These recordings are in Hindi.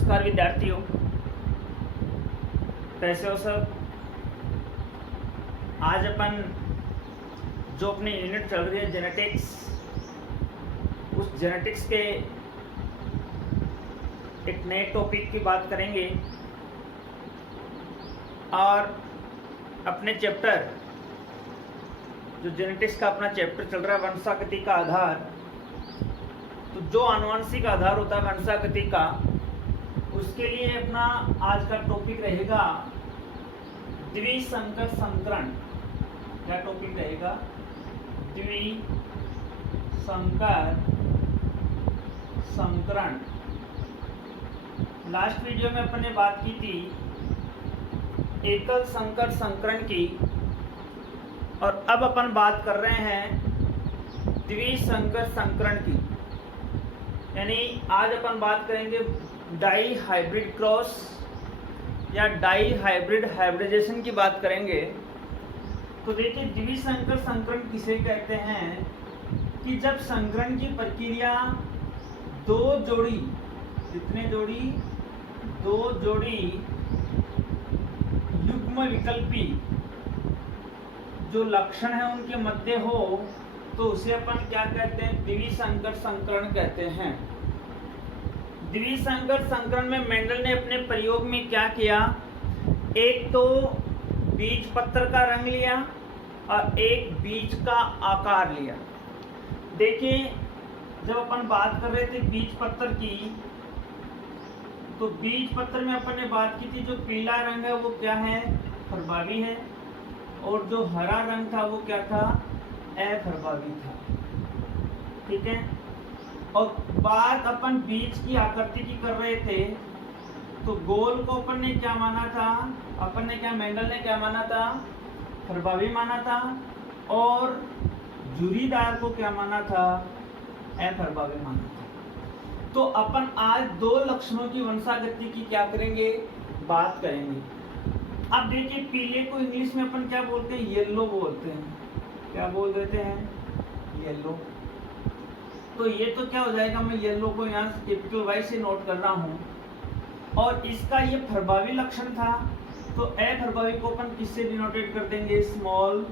नमस्कार विद्यार्थियों, कैसे हो सब। आज अपन जो अपनी यूनिट चल रही है जेनेटिक्स, उस जेनेटिक्स के एक नए टॉपिक की बात करेंगे और अपने चैप्टर जो जेनेटिक्स का अपना चैप्टर चल रहा है वंशागति का आधार। तो जो आनुवंशिक आधार होता है वंशागति का, उसके लिए अपना आज का टॉपिक रहेगा द्विसंकर संकरण। क्या टॉपिक रहेगा? द्विसंकर संकरण। लास्ट वीडियो में अपन ने बात की थी एकल संकर संकरण की, और अब अपन बात कर रहे हैं द्विसंकर संकरण की। यानी आज अपन बात करेंगे डाई हाइब्रिड क्रॉस या डाई हाइब्रिड हाइब्रिडाइजेशन की बात करेंगे। तो देखिए, द्विसंकर संकरण किसे कहते हैं कि जब संकरण की प्रक्रिया दो जोड़ी, कितने जोड़ी? दो जोड़ी युग्म विकल्पी जो लक्षण है उनके मध्य हो, तो उसे अपन क्या कहते हैं? द्विसंकर संकरण कहते हैं। द्विसंकर संकरण में मेंडल ने अपने प्रयोग में क्या किया? एक तो बीज पत्र का रंग लिया और एक बीज का आकार लिया। देखिए, जब अपन बात कर रहे थे बीज पत्र की, तो बीज पत्र में अपन ने बात की थी जो पीला रंग है वो क्या है? प्रभावी है, और जो हरा रंग था वो क्या था? अप्रभावी था। ठीक है। और बात अपन बीज की आकृति की कर रहे थे, तो गोल को अपन ने क्या माना था? अपन ने क्या, मेंडल ने क्या माना था? प्रभावी माना था। और झुर्रीदार को क्या माना था? अप्रभावी माना था। तो अपन आज दो लक्षणों की वंशागति की क्या करेंगे? बात करेंगे। अब देखिए, पीले को इंग्लिश में अपन क्या बोलते हैं? येलो बोलते हैं। क्या बोल देते हैं? येलो। तो ये तो क्या हो जाएगा, मैं येलो को यहाँ कैपिटल वाई से नोट कर रहा हूँ, और इसका ये प्रभावी लक्षण था, तो अप्रभावी को अपन किससे डिनोटेट कर देंगे? स्मॉल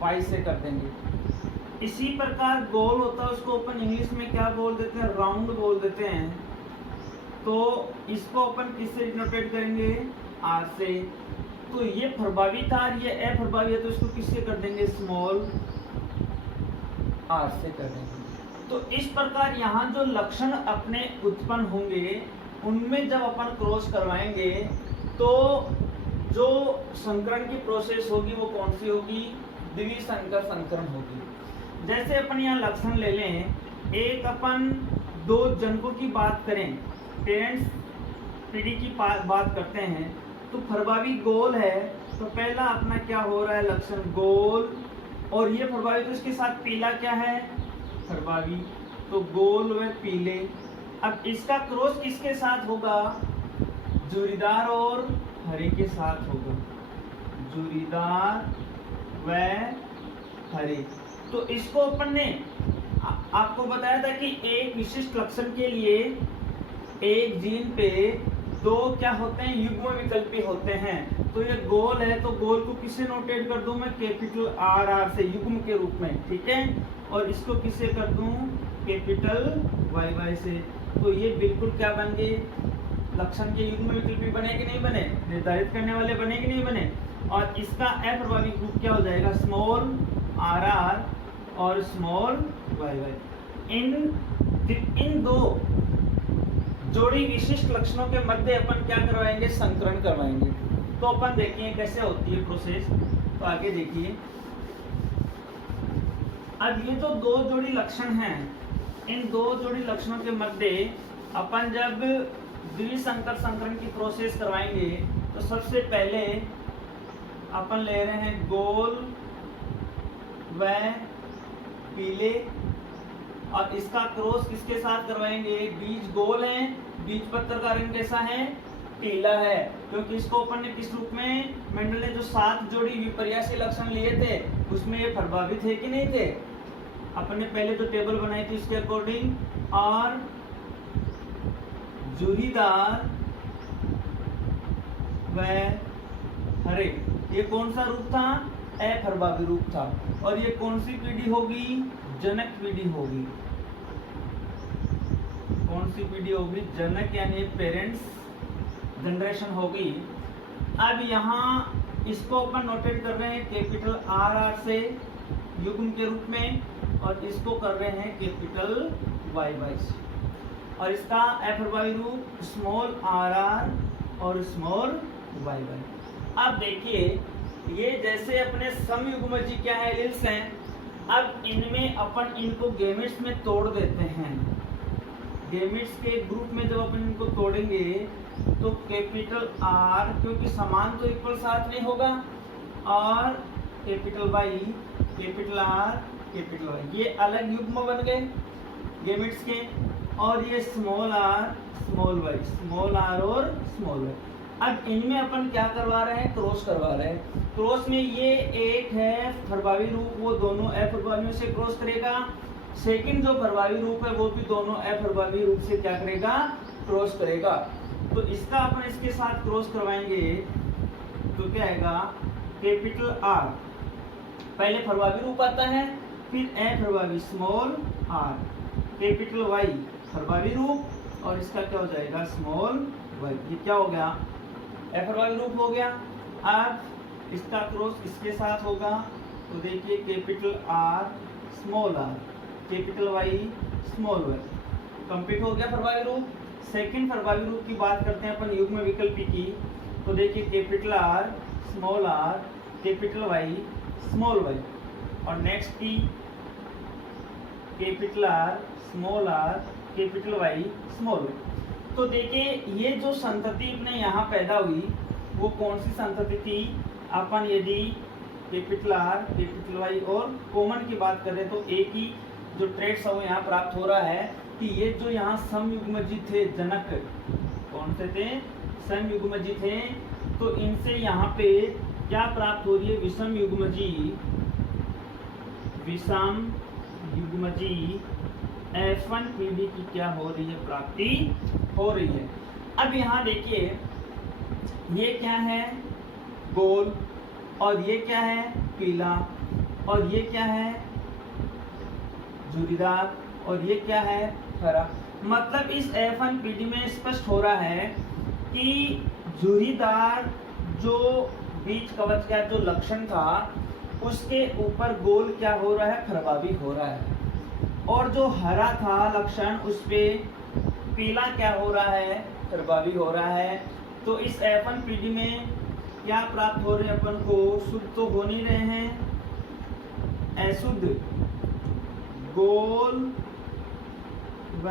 वाई से कर देंगे। इसी प्रकार गोल होता है, उसको अपन इंग्लिश में क्या बोल देते हैं? राउंड बोल देते हैं। तो इसको अपन किससे डिनोटेट करेंगे? आर से। तो ये प्रभावी था और ये अप्रभावी है, तो इसको किससे कर देंगे? स्मॉल आर से कर देंगे। तो इस प्रकार यहाँ जो लक्षण अपने उत्पन्न होंगे, उनमें जब अपन क्रॉस करवाएंगे तो जो संकरण की प्रोसेस होगी वो कौन सी होगी? द्विसंकर संकरण होगी। जैसे अपन यहाँ लक्षण ले लें, एक अपन दो जनकों की बात करें, पेरेंट्स पीढ़ी की बात करते हैं, तो प्रभावी गोल है, तो पहला अपना क्या हो रहा है? लक्षण गोल, और ये प्रभावी, तो इसके साथ पीला क्या है? प्रभावी। तो गोल व पीले। अब इसका क्रॉस किसके साथ होगा? झुर्रीदार और हरे के साथ होगा। झुर्रीदार व हरे। तो इसको अपन ने आपको बताया था कि एक विशिष्ट लक्षण के लिए एक जीन पे दो क्या होते हैं? युग्म विकल्पी होते हैं। तो ये गोल है, तो गोल को किससे नोटेट कर दूं मैं? कैपिटल आर आर से, युग्म के रूप में। ठीक है। और इसको किससे कर दूं? कैपिटल वाई वाई से। तो ये बिल्कुल क्या बन गए? लक्षण के युग्म विकल्पी बने कि नहीं बने? निर्धारित करने वाले बने कि नहीं बने? और इसका अप्रभावी रूप क्या हो जाएगा? स्मॉल आर आर और स्मॉल वाई वाई। इन दो जोड़ी विशिष्ट लक्षणों के मध्य अपन क्या करवाएंगे? संकरण करवाएंगे। तो अपन देखिए कैसे होती है प्रोसेस। तो आगे देखिए, अब ये जो दो जोड़ी लक्षण हैं, इन दो जोड़ी लक्षणों के मध्य अपन जब द्विसंकर संकरण की प्रोसेस करवाएंगे, तो सबसे पहले अपन ले रहे हैं गोल व पीले, और इसका क्रॉस किसके साथ करवाएंगे? बीज गोल है, बीज पत्र का रंग कैसा है? पीला है। क्योंकि इसको अपन ने किस रूप में, मेंडल ने जो 7 जोड़ी विपर्यासी लक्षण लिए थे उसमें ये प्रभावित है कि नहीं थे? अपन ने पहले जो टेबल बनाई थी उसके अकॉर्डिंग, और झुर्रीदार व हरे, ये कौन सा रूप था? अप्रभावी रूप था। और ये कौन सी पीढ़ी होगी? जनक पीढ़ी होगी। कौन सी पीढ़ी होगी? जनक यानी पेरेंट्स जनरेशन होगी। अब यहाँ इसको अपन नोटेट कर रहे हैं कैपिटल आर से युग्म के रूप में, और इसको कर रहे हैं कैपिटल वाई से। और इसका अप्रभावी रूप स्मॉल आर और स्मॉल वाई। अब देखिए, ये जैसे अपने समयुग्मजी क्या है? एलिल्स हैं। अब इनमें अपन इनको गैमेट्स में तोड़ देते हैं। गैमेट्स के ग्रुप में जब अपन इनको तोड़ेंगे तो कैपिटल आर, क्योंकि समान तो इक्वल साथ नहीं होगा, और capital Y, capital R, capital Y, ये अलग युग्म बन गए गैमेट्स के। और ये small R, small Y, small R और स्मॉल वाई। अब इनमें अपन क्या करवा रहे हैं? क्रॉस करवा रहे हैं। क्रॉस में ये एक है प्रभावी रूप, वो दोनों अप्रभावियों से क्रॉस करेगा। सेकंड जो प्रभावी रूप है वो भी दोनों अप्रभावी रूप से क्या करेगा? क्रॉस करेगा। तो इसका अपन इसके साथ क्रॉस करवाएंगे तो क्या आएगा? कैपिटल आर, पहले प्रभावी रूप आता है, फिर अप्रभावी स्मॉल आर, कैपिटल वाई प्रभावी रूप, और इसका क्या हो जाएगा? Small Y. ये क्या हो गया? अप्रभावी रूप हो गया। अब इसका क्रॉस इसके साथ होगा तो देखिए capital R small R, capital Y small Y, complete हो गया प्रभावी रूप। सेकंड प्रभावी रूप की बात करते हैं अपन युग्म विकल्पी की, तो देखिए capital R small R, capital Y small Y, और नेक्स्ट की capital R small R, capital Y small Y. तो देखिए ये जो संतति अपने यहाँ पैदा हुई वो कौन सी संतति थी? अपन यदि कैपिटल आर, कैपिटल वाई और कॉमन की बात करें तो एक ही जो ट्रेड्स है वो यहाँ प्राप्त हो रहा है कि ये जो यहाँ समयुग्मजी थे जनक, कौन से थे? समयुग्मजी थे। तो इनसे यहाँ पे क्या प्राप्त हो रही है? विषम युग्मजी, विषम युग्मजी F1 पीढ़ी की क्या हो रही है? प्राप्ति हो रही है। अब यहाँ देखिए ये क्या है? गोल, और ये क्या है? पीला, और ये क्या है? झुर्रीदार, और ये क्या है? हरा। मतलब इस F1 पीढ़ी में स्पष्ट हो रहा है कि झुर्रीदार जो बीज कवच का जो लक्षण था उसके ऊपर गोल क्या हो रहा है? प्रभावी हो रहा है। और जो हरा था लक्षण उस पे पीला क्या हो रहा है? प्रभावी हो रहा है। तो इस F1 पीढ़ी में क्या प्राप्त हो रहे हैं अपन को? शुद्ध तो हो नहीं रहे हैं, अशुद्ध गोल व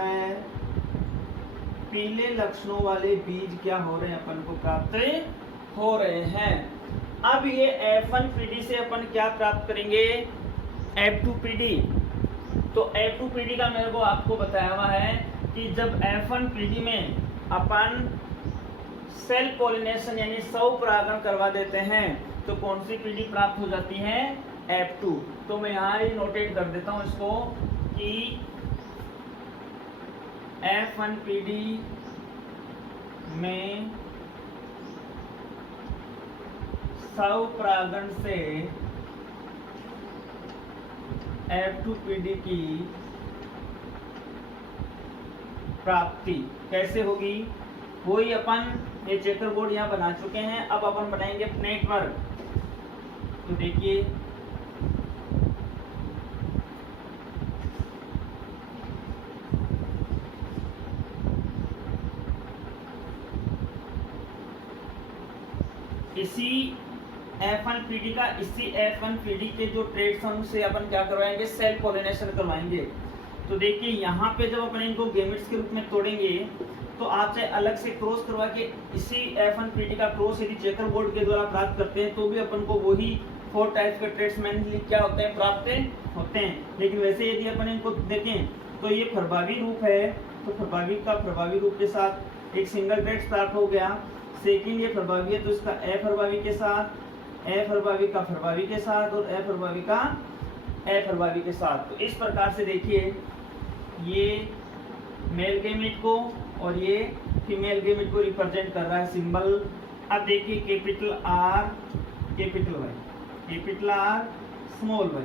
पीले लक्षणों वाले बीज क्या हो रहे हैं? अपन को प्राप्त हो रहे हैं। अब ये F1 पीढ़ी से अपन क्या प्राप्त करेंगे? F2 पीढ़ी। तो F2 पीढ़ी का मेरे को आपको बताया हुआ है कि जब F1 पीढ़ी में अपन सेल्फ पॉलिनेशन यानी स्वपरागण करवा देते हैं तो कौन सी पीढ़ी प्राप्त हो जाती है? F2। तो मैं यहाँ ही नोटेट कर देता हूँ इसको कि F1 पीढ़ी में स्वपरागण से F2 पीढ़ी की प्राप्ति कैसे होगी? वही अपन ये चेकर बोर्ड यहाँ बना चुके हैं, अब अपन बनाएंगे नेटवर्क। तो देखिए इसी F1 पीढ़ी का, इसी F1 पीढ़ी के जो ट्रेड्स हैं उनसे अपन क्या करवाएंगे? सेल्फ पॉलिनेशन करवाएंगे। तो देखिए यहाँ पे जब अपन इनको गैमेट्स के रूप में तोड़ेंगे तो आप चाहे अलग से क्रॉस करवा के इसी F1 पीढ़ी का क्रॉस यदि चेकर बोर्ड के द्वारा प्राप्त करते हैं तो भी अपन को वही 4 टाइप्स के ट्रेड्स मेनली क्या होते हैं? प्राप्त होते हैं। लेकिन वैसे यदि अपन इनको देखें तो ये प्रभावी रूप है, तो प्रभावी का प्रभावी रूप के साथ एक सिंगल ट्रेड प्राप्त हो गया। सेकंड ये प्रभावी है तो इसका अप्रभावी के साथ, अप्रभावी का प्रभावी के साथ, और अप्रभावी का अप्रभावी के साथ। तो इस प्रकार से देखिए ये मेल गैमेट को और ये फीमेल गैमेट को रिप्रेजेंट कर रहा है सिंबल अब देखिए capital R capital Y, capital R small Y,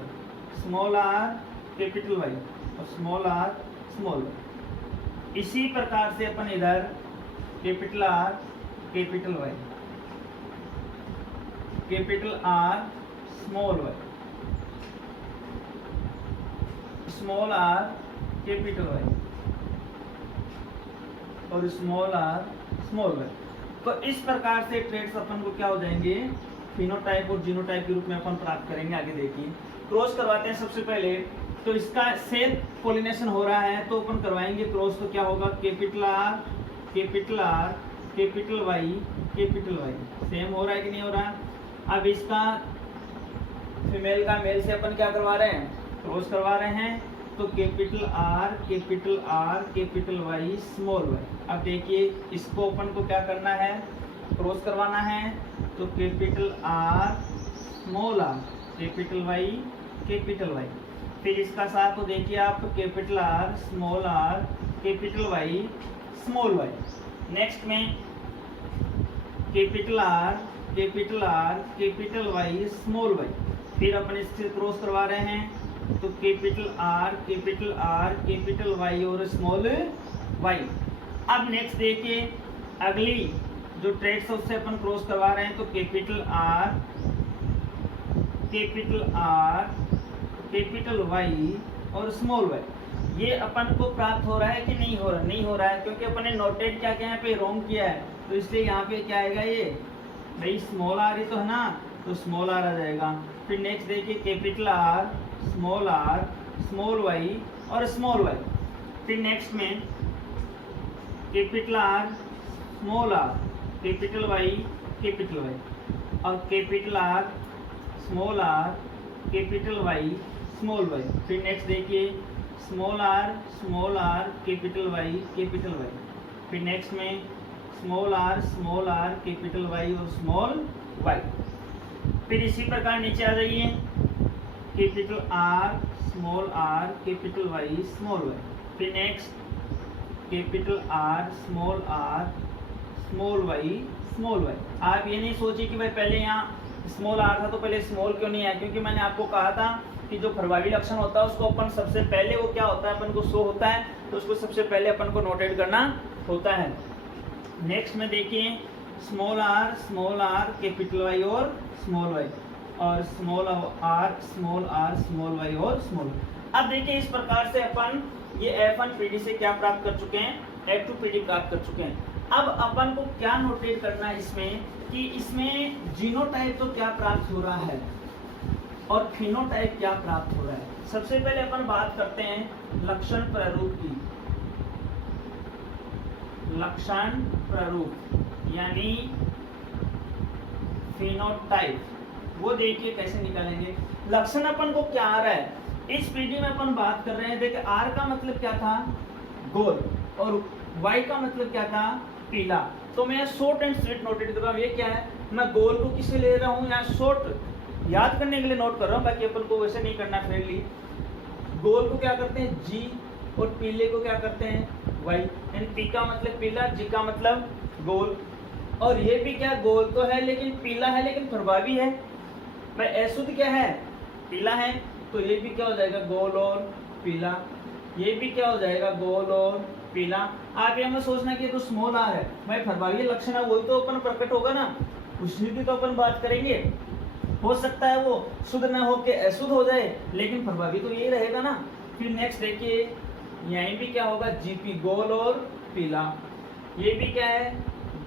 small R capital Y और स्मॉल आर स्मॉल वाई। इसी प्रकार से अपन इधर capital R capital Y, capital R small Y, small R capital Y और स्मॉल आर स्मॉल वाई। तो इस प्रकार से ट्रेड्स अपन को क्या हो जाएंगे, फिनोटाइप और जीनोटाइप के रूप में अपन प्राप्त करेंगे। आगे देखिए क्रॉस करवाते हैं सबसे पहले। तो इसका सेल्फ पोलिनेशन हो रहा है तो अपन करवाएंगे क्रॉस, तो क्या होगा capital R capital R capital Y capital Y. Same हो रहा है कि नहीं हो रहा। अब इसका फीमेल का मेल से अपन क्या करवा रहे हैं, क्रॉस करवा रहे हैं। तो capital R capital Y small Y. अब देखिए इसको अपन को क्या करना है, क्रॉस करवाना है। तो capital R small R capital Y capital Y. फिर इसका साथ तो देखिए आप capital R capital Y small Y. Next में capital R capital Y small Y. फिर अपन इससे क्रॉस करवा रहे हैं। तो कैपिटल आर कैपिटल वाई और स्मॉल वाई। अब नेक्स्ट देखिए अगली जो ट्रेड्स है उससे अपन क्रॉस करवा रहे हैं। तो कैपिटल आर कैपिटल वाई और स्मॉल वाई। ये अपन को प्राप्त हो रहा है कि नहीं हो रहा, नहीं हो रहा है क्योंकि अपन ने नोटेड क्या किया, यहाँ पे रॉन्ग किया है। तो इसलिए यहाँ पे क्या आएगा, ये भाई स्मॉल आर ही तो है ना, तो स्मॉल आर आ जाएगा। फिर नेक्स्ट देखिए कैपिटल आर स्मॉल वाई और स्मॉल वाई। फिर नेक्स्ट में capital R small R capital Y और capital R small Y small Y. फिर नेक्स्ट देखिए स्मॉल आर कैपिटल वाई। फिर नेक्स्ट में स्मॉल आर कैपिटल वाई और स्मॉल वाई। फिर इसी प्रकार नीचे आ जाइए capital R capital Y small Y. फिर next capital R small Y small Y. आप ये नहीं सोचिए कि भाई पहले यहाँ स्मॉल आर था तो पहले स्मॉल क्यों नहीं आया, क्योंकि मैंने आपको कहा था कि जो प्रभावी लक्षण होता है उसको अपन सबसे पहले वो क्या होता है अपन को शो होता है, तो उसको सबसे पहले अपन को नोटेट करना होता है। नेक्स्ट में देखिए स्मॉल आर कैपिटल वाई और स्मॉल वाई और स्मॉल आर स्मॉल वाई और स्मॉल। अब देखिए इस प्रकार से अपन ये F1 PD से क्या प्राप्त कर चुके हैं, F2 PD प्राप्त कर चुके हैं। अब अपन को क्या नोटेट करना है इसमें कि इसमें जीनोटाइप तो क्या प्राप्त हो रहा है और फिनोटाइप क्या प्राप्त हो रहा है। सबसे पहले अपन बात करते हैं लक्षण प्रारूप की। लक्षण प्रारूप यानी फिनोटाइप, वो देखिए कैसे निकालेंगे। लक्षण अपन को क्या आ रहा है, इस पीडी में अपन बात कर रहे हैं। देखिए आर का मतलब क्या था, गोल, और वाई का मतलब क्या था, पीला। तो मैं शॉर्ट एंड स्वीट नोटेट कर रहा हूँ। ये क्या है, मैं गोल को किसे ले रहा हूँ, यहाँ शॉर्ट याद करने के लिए नोट कर रहा हूँ, बाकी अपन को वैसे नहीं करना फ्रेंडली। गोल को क्या करते हैं जी और पीले को क्या करते हैं वाई। यानी पी का मतलब पीला, जी का मतलब गोल। और ये भी क्या गोल तो है लेकिन पीला है, लेकिन प्रभावी है। मैं अशुद्ध क्या है, पीला है, तो ये भी क्या हो जाएगा गोल और पीला। ये भी क्या हो जाएगा गोल और पीला। आप ये मत सोचना कि तो स्मॉल आर है, भाई प्रभावी लक्षण है वही तो अपन प्रकट होगा ना, उसी की तो अपन बात करेंगे। हो सकता है वो शुद्ध न हो के अशुद्ध हो जाए, लेकिन प्रभावी तो यही रहेगा ना। फिर नेक्स्ट देखिए यहीं भी क्या होगा, जीपी गोल और पीला। ये भी क्या है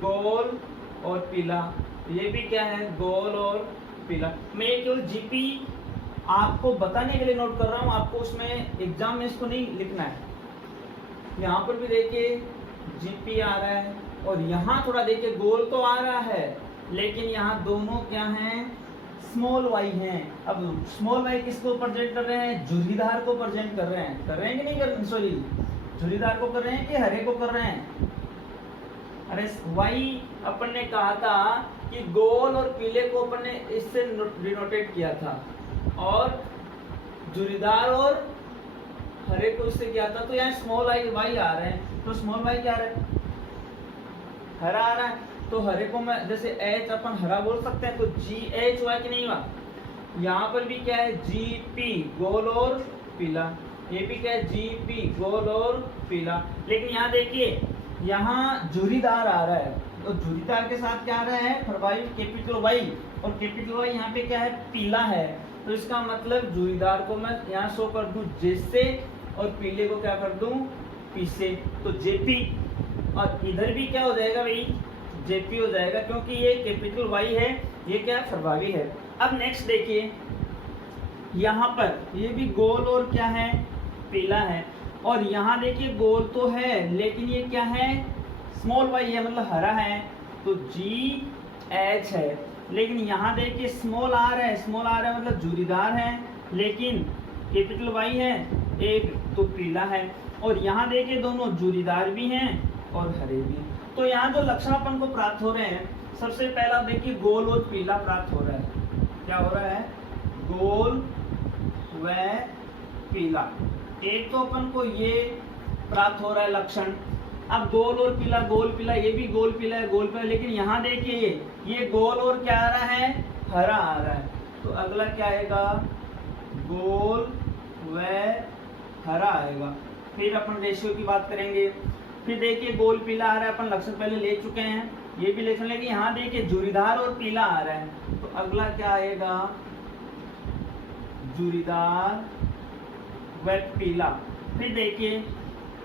गोल और पीला। ये भी क्या है गोल और पीला। मैं केवल जीपी आपको बताने के लिए नोट कर रहा हूँ, आपको उसमें एग्जाम में इसको नहीं लिखना है। यहाँ पर भी देखिए जीपी आ रहा है और यहाँ थोड़ा देखिए गोल तो आ रहा है, लेकिन यहाँ दोनों क्या हैं स्मॉल वाई हैं। अब स्मॉल वाई किसको प्रेजेंट कर रहे हैं, झुर्रीदार को प्रेजेंट कर रहे हैं। कर रहे हैं कि नहीं कर रहे, सॉरी झुर्रीदार को कर रहे हैं कि हरे को कर रहे हैं। अरे वाई अपन ने कहा था कि गोल और पीले को अपन ने इससे डिनोटेट किया था, और झुर्रीदार और हरे को इससे किया था। तो यहाँ स्मॉल वाई आ रहे हैं, तो स्मॉल वाई क्या आ रहा है, हरा आ रहा है। तो हरे को मैं जैसे एच अपन हरा बोल सकते हैं, तो GH हुआ कि नहीं हुआ। यहाँ पर भी क्या है, GP गोल और पीला, ये भी क्या है, GP गोल और पीला। लेकिन यहाँ देखिए, यहाँ झुर्रीदार आ रहा है, तो झुर्रीदार के साथ क्या आ रहा है, प्रभावी कैपिटल Y, और कैपिटल Y यहाँ पे क्या है, पीला है। तो इसका मतलब झुर्रीदार को मैं यहाँ शो कर दूं J से, और पीले को क्या कर दूं P से, तो JP। और इधर भी क्या हो जाएगा भाई, JP हो जाएगा, क्योंकि ये कैपिटल Y है, ये क्या है, प्रभावी है। अब नेक्स्ट देखिए, यहाँ पर ये भी गोल और क्या है, पीला है, और यहाँ देखिए गोल तो है लेकिन ये क्या है, स्मॉल y है, मतलब हरा है, तो GH है। लेकिन यहाँ देखिए स्मॉल r है, स्मॉल r है मतलब झुर्रीदार है, लेकिन कैपिटल Y है एक, तो पीला है। और यहाँ देखिए दोनों झुर्रीदार भी हैं और हरे भी हैं। तो यहाँ जो लक्षण अपन को प्राप्त हो रहे हैं, सबसे पहला देखिए गोल और पीला प्राप्त हो रहा है। क्या हो रहा है, गोल व पीला। एक तो अपन को ये प्राप्त हो रहा है लक्षण। अब गोल और पीला, गोल पीला, ये भी गोल पीला है, गोल पीला, लेकिन यहाँ देखिए ये गोल और क्या आ रहा है, हरा आ रहा है। तो अगला क्या आएगा, गोल व हरा आएगा। फिर अपन रेशियो की बात करेंगे। फिर देखिए गोल पीला आ रहा है, अपन लक्षण पहले ले चुके हैं, ये भी लक्षण लेकिन यहाँ देखिए झुर्रीदार और पीला आ रहा है। तो अगला क्या आएगा, झुर्रीदार व पीला। फिर देखिए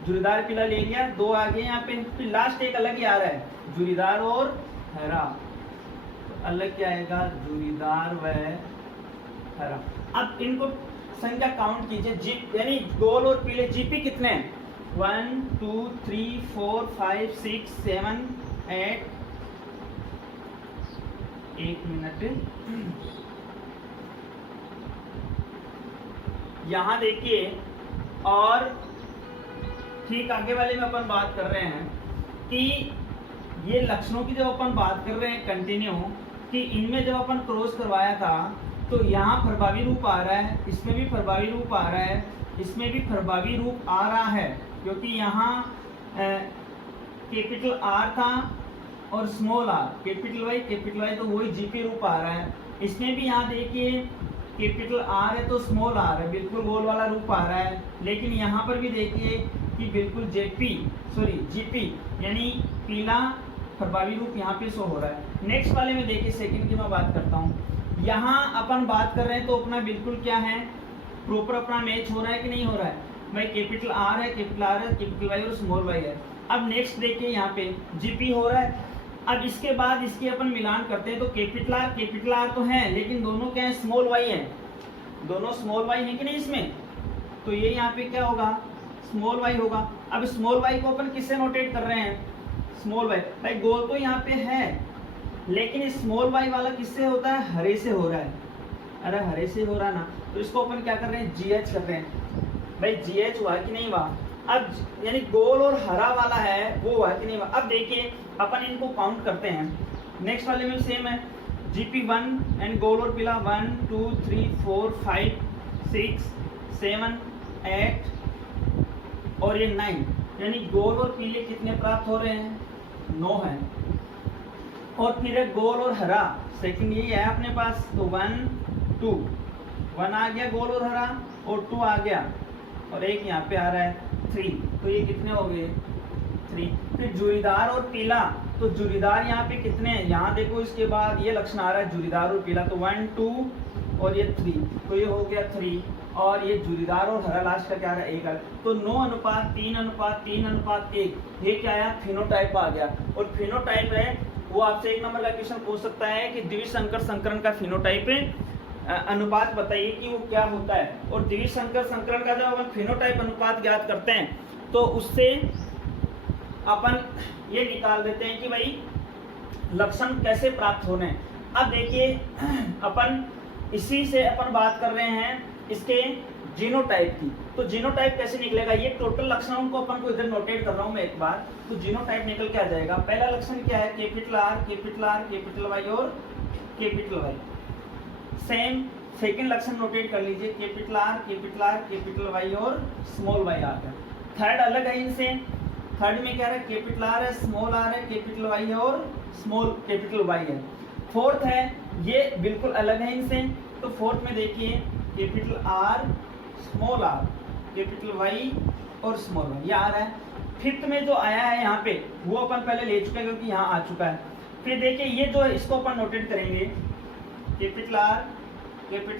झुर्रीदार पीला ले लिया, दो आ गए यहाँ पे। फिर लास्ट एक अलग ही आ रहा है, झुर्रीदार और हरा। तो अलग क्या आएगा, झुर्रीदार व हरा। अब इनको संख्या काउंट कीजिए, जी यानी गोल और पीले GP कितने हैं, 1 2 3 4 5 6 7 8। एक मिनट, यहाँ देखिए, और ठीक आगे वाले में अपन बात कर रहे हैं कि ये लक्षणों की जब अपन बात कर रहे हैं कंटिन्यू, कि इनमें जब अपन क्रॉस करवाया था तो यहाँ प्रभावी रूप आ रहा है, इसमें भी प्रभावी रूप आ रहा है, इसमें भी प्रभावी रूप आ रहा है, क्योंकि यहाँ कैपिटल R था और स्मॉल r, कैपिटल Y तो वही GP रूप आ रहा है। इसमें भी यहाँ देखिए कैपिटल R है तो स्मॉल r है, बिल्कुल गोल वाला रूप आ रहा है। लेकिन यहाँ पर भी देखिए कि बिल्कुल GP यानी पीला प्रभावी रूप यहाँ पे शो हो रहा है। नेक्स्ट वाले में देखिए, सेकंड की मैं बात करता हूँ। यहाँ अपन बात कर रहे हैं तो अपना बिल्कुल क्या है, प्रॉपर अपना मैच हो रहा है कि नहीं हो रहा है भाई, कैपिटल R है, कैपिटल Y और स्मॉल y है। अब नेक्स्ट देखिए यहाँ पे GP हो रहा है। अब इसके बाद इसकी अपन मिलान करते हैं, तो कैपिटल R तो है, लेकिन दोनों क्या है, स्मॉल y है, दोनों स्मॉल y है कि नहीं इसमें, तो ये यहाँ पे क्या होगा, स्मॉल y होगा। अब स्मॉल y को अपन किससे नोटेट कर रहे हैं, स्मॉल y, भाई गोल तो यहाँ पे है, लेकिन स्मॉल y वाला किससे होता है, हरे से हो रहा है। अरे हरे से हो रहा है ना, तो इसको अपन क्या कर रहे हैं, GH कर रहे हैं। भाई GH हुआ कि नहीं हुआ, अब यानी गोल और हरा वाला है वो हुआ कि नहीं हुआ। अब देखिए अपन इनको काउंट करते हैं। नेक्स्ट वाले में सेम है, GP1 एंड गोल और पीला 1 2 3 4 5 6 7 8 और ये 9, यानी गोल और पीले कितने प्राप्त हो रहे हैं, 9 है। और फिर है गोल और हरा, सेकंड यही है अपने पास, तो 1 2 1 आ गया गोल और हरा, और 2 आ गया, और एक यहाँ पे आ रहा है 3, तो ये कितने हो गए, 3। फिर झुर्रीदार और पीला, तो झुर्रीदार यहाँ पे कितने हैं, यहाँ देखो इसके बाद ये लक्षण आ रहा है झुर्रीदार और पीला, तो 1 2 और ये 3, तो ये हो गया 3। और ये झुर्रीदार और हरा लास्ट का क्या आ रहा है, 1। तो 9:3:3:1, ये क्या आया, फिनोटाइप आ गया। और फिनोटाइप है वो आपसे एक नंबर का क्वेश्चन पूछ सकता है कि द्विसंकर संकरण का फिनोटाइप अनुपात बताइए कि वो क्या होता है। और द्विसंकर संकरण का जब अपन फिनोटाइप अनुपात ज्ञात करते हैं तो उससे अपन ये निकाल देते हैं कि भाई लक्षण कैसे प्राप्त होने। अब देखिए अपन इसी से अपन बात कर रहे हैं इसके जीनोटाइप की, तो जीनोटाइप कैसे निकलेगा, ये टोटल लक्षणों को अपन को इधर नोटेट कर रहा हूं मैं एक बार। तो जीनोटाइप निकल के आ जाएगा। पहला लक्षण क्या है, कैपिटल R, कैपिटल Y और कैपिटल Y। सेम सेकंड लक्षण नोटेट कर लीजिए, कैपिटल R, कैपिटल Y और स्मॉल y आ गया। थर्ड अलग है इनसे, थर्ड में क्या है, कैपिटल आर है, स्मॉल आर है, कैपिटल वाई है और स्मॉल कैपिटल वाई है। फोर्थ है, ये बिल्कुल अलग है इनसे। तो फोर्थ में देखिए capital R, small R, capital Y और स्मॉल वाई, ये आ रहा है। फिफ्थ में जो आया है यहाँ पे वो अपन पहले ले चुके हैं क्योंकि यहाँ आ चुका है। फिर देखिए ये जो है इसको अपन नोटेट करेंगे, कैपिटल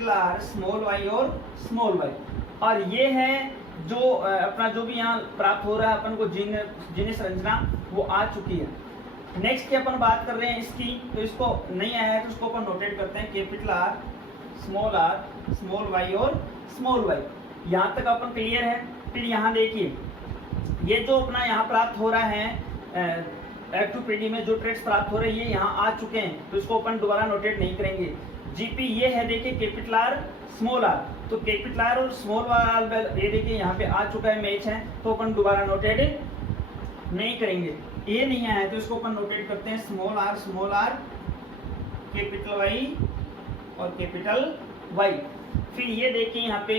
आर, स्मॉल वाई और स्मॉल वाई। और ये है जो अपना जो भी यहाँ प्राप्त हो रहा है अपन को जिन संरचना वो आ चुकी है। नेक्स्ट की अपन बात कर रहे हैं इसकी, तो इसको नहीं आया है तो उसको अपन नोटेट करते हैं, कैपिटल आर, स्मॉल वाई और स्मॉल वाई। यहाँ तक अपन क्लियर है। फिर यहाँ देखिए ये जो अपना यहाँ प्राप्त हो रहा है एक्टिव में जो ट्रेड्स प्राप्त हो रहे हैं ये यहाँ आ चुके हैं, तो इसको अपन दोबारा नोटेट नहीं करेंगे। जीपी ये है, देखिए कैपिटल आर, स्मॉल आर, तो कैपिटल आर और स्मॉल आर ये देखिए यहाँ पे आ चुका है, मैच है, तो अपन दोबारा नोटेट नहीं करेंगे। ये नहीं आया है तो इसको अपन नोटेट करते हैं, स्मॉल आर, कैपिटल वाई और कैपिटल वाई। फिर ये देखिए यहाँ पे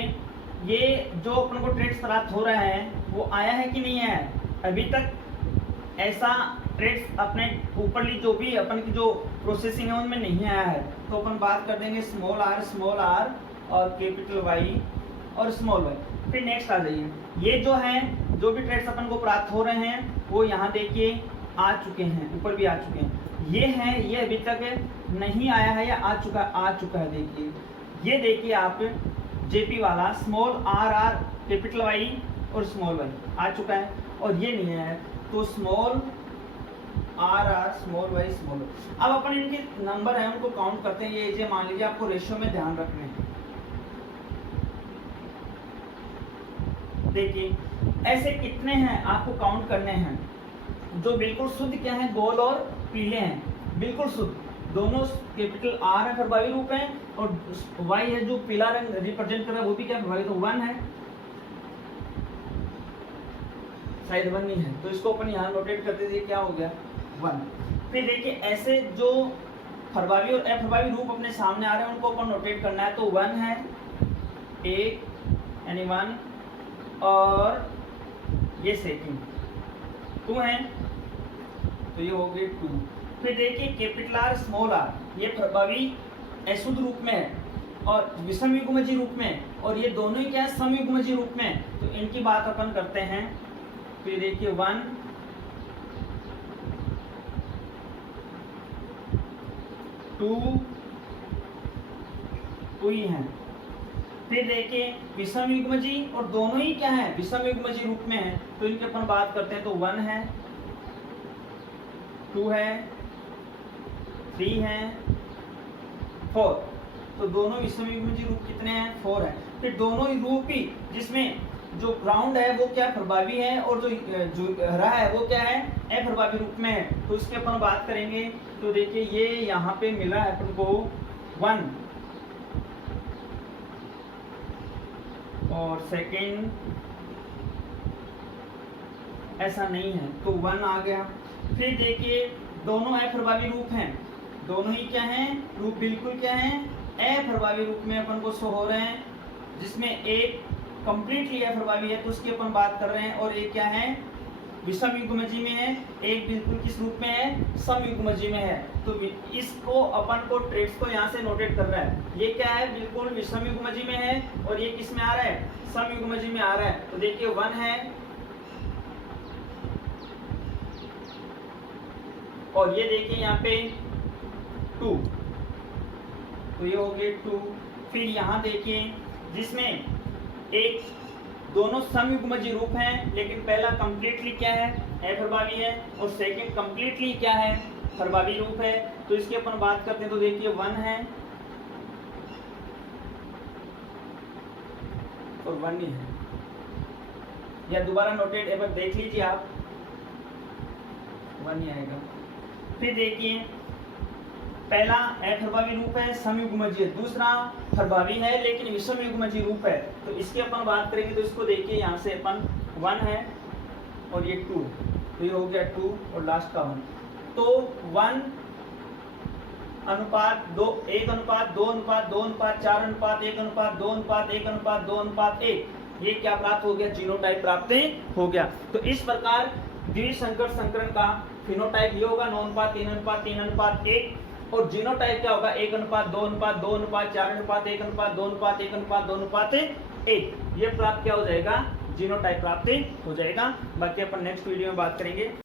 ये जो अपन को ट्रेड्स प्राप्त हो रहा है वो आया है कि नहीं आया है, अभी तक ऐसा ट्रेड्स अपने ऊपरली जो भी अपन की जो प्रोसेसिंग है उनमें नहीं आया है। तो अपन बात कर देंगे स्मॉल आर और कैपिटल वाई और स्मॉल वाई। फिर नेक्स्ट आ जाइए, ये जो है जो भी ट्रेड्स अपन को प्राप्त हो रहे हैं वो यहाँ देखिए आ चुके हैं, ऊपर भी आ चुके हैं। ये है, ये अभी तक नहीं आया है या आ चुका है। देखिए ये देखिए आप जेपी वाला स्मॉल आर, कैपिटल वाई और स्मॉल वाई आ चुका है, और ये नहीं है तो small R, small Y, small Y. अब अपन इनके नंबर है उनको काउंट करते हैं। ये मान लीजिए आपको रेशियो में ध्यान रखने हैं। देखिए ऐसे कितने हैं आपको काउंट करने हैं, जो बिल्कुल शुद्ध क्या है, गोल और पीले हैं, बिल्कुल शुद्ध। दोनों कैपिटल आर है प्रभावी रूप है, और वाई है जो पीला रंग रिप्रेजेंट कर रहा है वो भी क्या प्रभावी, तो 1 है, शायद 1 नहीं है, तो इसको अपन यहाँ नोटेट करते थे, क्या हो गया 1। फिर देखिए ऐसे जो प्रभावी और अप्रभावी रूप अपने सामने आ रहे हैं उनको अपन नोटेट करना है। तो 1 है, 1 यानी 1, और ये सेकंड 2 है, तो ये हो गए 2। फिर देखिए कैपिटल आर, स्मॉल आर, ये प्रभावी अशुद्ध रूप में है और विषम युग्मजीय रूप में, और ये दोनों ही क्या है, समयुग्मजीय रूप में। तो इनकी बात अपन करते हैं। फिर देखिए 1, 2 ही है। फिर देखिए विषम युग्मजीय, और दोनों ही क्या है, विषम युग्मजीय रूप में है, तो इनकी अपन बात करते हैं। तो 1 है, 2 है, 3 है, 4, तो दोनों विषम युग्मजीय रूप कितने हैं, 4 है। फिर दोनों ही रूप ही जिसमें जो ग्राउंड है वो क्या प्रभावी है, और जो हरा है वो क्या है, अप्रभावी रूप में है, तो इसके अपन बात करेंगे। तो देखिए ये यहाँ पे मिला है अपन को 1, और सेकंड ऐसा नहीं है तो 1 आ गया। फिर देखिए दोनों अप्रभावी रूप हैं, दोनों ही क्या हैं, रूप बिल्कुल क्या हैं, अप्रभावी रूप में अपन को शो हो रहे हैं, जिसमें एक कंप्लीटली अप्रभावी है तो उसकी अपन बात कर रहे हैं, और एक क्या है, विषम युग्मजीय में है, एक बिल्कुल किस रूप में है, समयुग्मजीय में है। तो इसको अपन को ट्रेड्स को यहाँ से नोटेट कर रहा है। ये क्या है, बिल्कुल विषम युग्मजीय में है, और ये किस में आ रहा है, समयुग्मजीय में आ रहा है। तो देखिए 1 है, और ये देखिए यहाँ पे 2, तो ये हो गए 2। फिर यहाँ देखिए जिसमें एक दोनों समयुग्मजीय रूप हैं, लेकिन पहला कंप्लीटली क्या है, अप्रभावी है, और सेकंड कंप्लीटली क्या है, प्रभावी रूप है, तो इसकी अपन बात करते हैं। तो देखिए 1 है और 1 ही है, या दोबारा नोटेट एक बार देख लीजिए आप, 1 ही आएगा। फिर देखिए पहला अप्रभावी रूप है, समयुग्मजीय, दूसरा प्रभावी है लेकिन विषम युग्मजीय रूप है, तो इसकी अपन बात करेंगे। तो इसको देखिए यहाँ से अपन 1 है और ये 2, तो ये हो गया 2 और लास्ट का 1, तो 1 अनुपात 2, 1 अनुपात 2 अनुपात 2 अनुपात 4 अनुपात 1 अनुपात 2 अनुपात 1 अनुपात 2 अनुपात 1, ये क्या प्राप्त हो गया, जीनोटाइप प्राप्त हो गया। तो इस प्रकार द्विसंकर संकरण का फिनोटाइप ये होगा 9:3:3:1 और जीनोटाइप क्या होगा 1:2:2:4:1:2:1:1 ये प्राप्त क्या हो जाएगा जीनोटाइप प्राप्त हो जाएगा। बाकी अपन नेक्स्ट वीडियो में बात करेंगे।